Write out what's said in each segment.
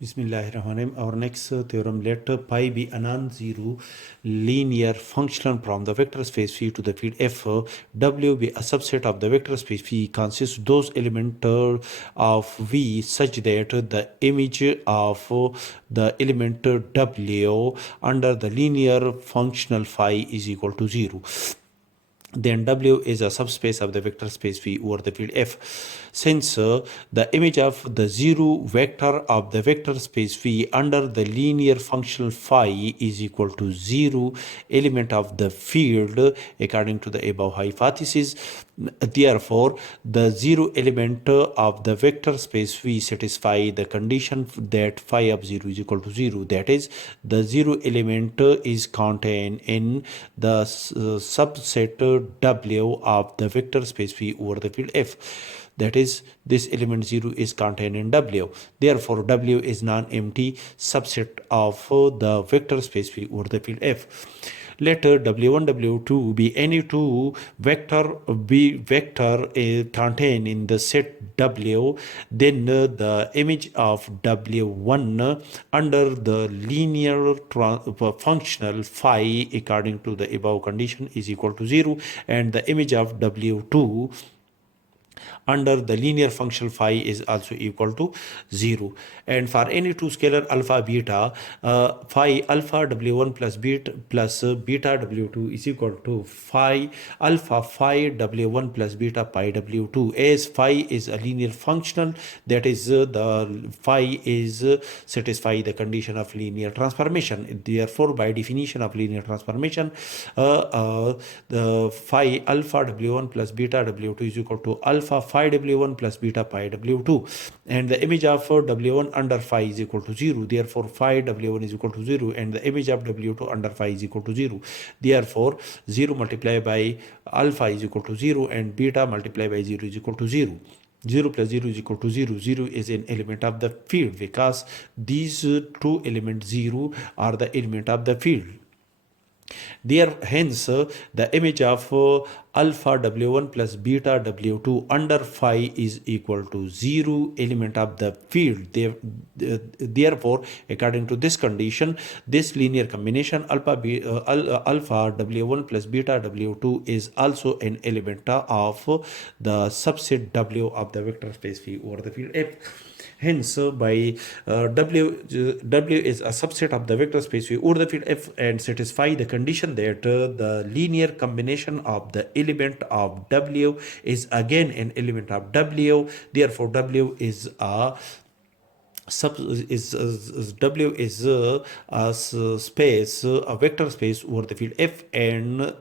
Bismillahirrahmanirrahim. Our next theorem, let pi be a non-zero linear function from the vector space phi to the field f. W be a subset of the vector space phi consists those elements of V such that the image of the element W under the linear functional phi is equal to 0. Then W is a subspace of the vector space V over the field F. Since the image of the zero vector of the vector space V under the linear functional phi is equal to 0 element of the field according to the above hypothesis, therefore the zero element of the vector space V satisfy the condition that phi of 0 is equal to 0. That is, the zero element is contained in the subset W of the vector space V over the field F. That is, this element 0 is contained in W. Therefore, W is non-empty subset of the vector space V over the field F. Let W1, W2 be any two vector contained in the set W, then the image of W1 under the linear functional phi according to the above condition is equal to 0, and the image of W2 under the linear functional phi is also equal to 0. And for any two scalar alpha beta, phi alpha w1 plus beta w2 is equal to phi alpha phi w1 plus beta pi w2. As phi is a linear functional, that is the phi is satisfy the condition of linear transformation. Therefore, by definition of linear transformation, the phi alpha w1 plus beta w2 is equal to alpha phi w1 plus beta pi w2, and the image of w1 under phi is equal to 0. Therefore, phi w1 is equal to 0, and the image of w2 under phi is equal to 0. Therefore, 0 multiplied by alpha is equal to 0, and beta multiplied by 0 is equal to 0. 0 plus 0 is equal to 0. 0 is an element of the field because these two elements 0 are the element of the field. Hence, the image of alpha w1 plus beta w2 under phi is equal to 0 element of the field. Therefore, according to this condition, this linear combination alpha w1 plus beta w2 is also an element of the subset W of the vector space phi over the field F. Hence, by W is a subset of the vector space V over the field F and satisfy the condition that the linear combination of the element of W is again an element of W. Therefore, W is a W is a space, a vector space over the field F, and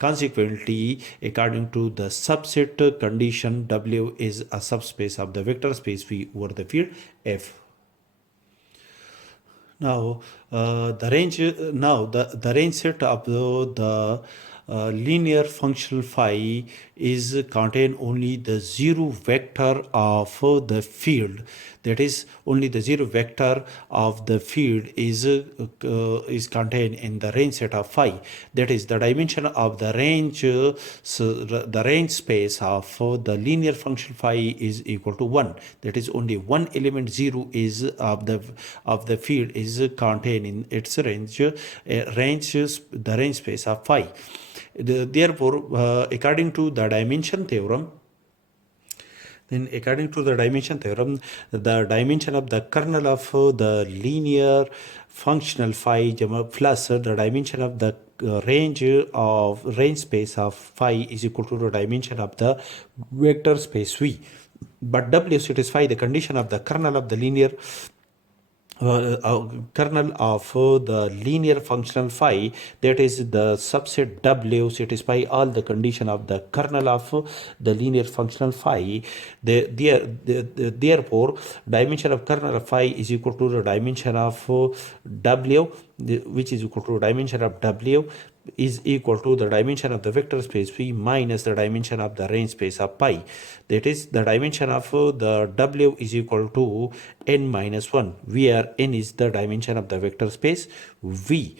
consequently, according to the subset condition, W is a subspace of the vector space V over the field F. Now, the range set of the linear functional phi is contain only the zero vector of the field. That is, only the zero vector of the field is contained in the range set of phi. That is, the dimension of the range the range space of the linear function phi is equal to 1. That is, only one element 0 is of the field is contained in its range the range space of phi. Therefore, according to the dimension theorem, the dimension of the kernel of the linear functional phi plus the dimension of the range space of phi is equal to the dimension of the vector space V. But W satisfy the condition of the kernel of the linear kernel of the linear functional phi, that is the subset W satisfy all the condition of the kernel of the linear functional phi. Therefore, dimension of kernel of phi is equal to the dimension of W, which is equal to dimension of W is equal to the dimension of the vector space V minus the dimension of the range space of pi. That is, the dimension of the W is equal to n minus 1, where n is the dimension of the vector space V.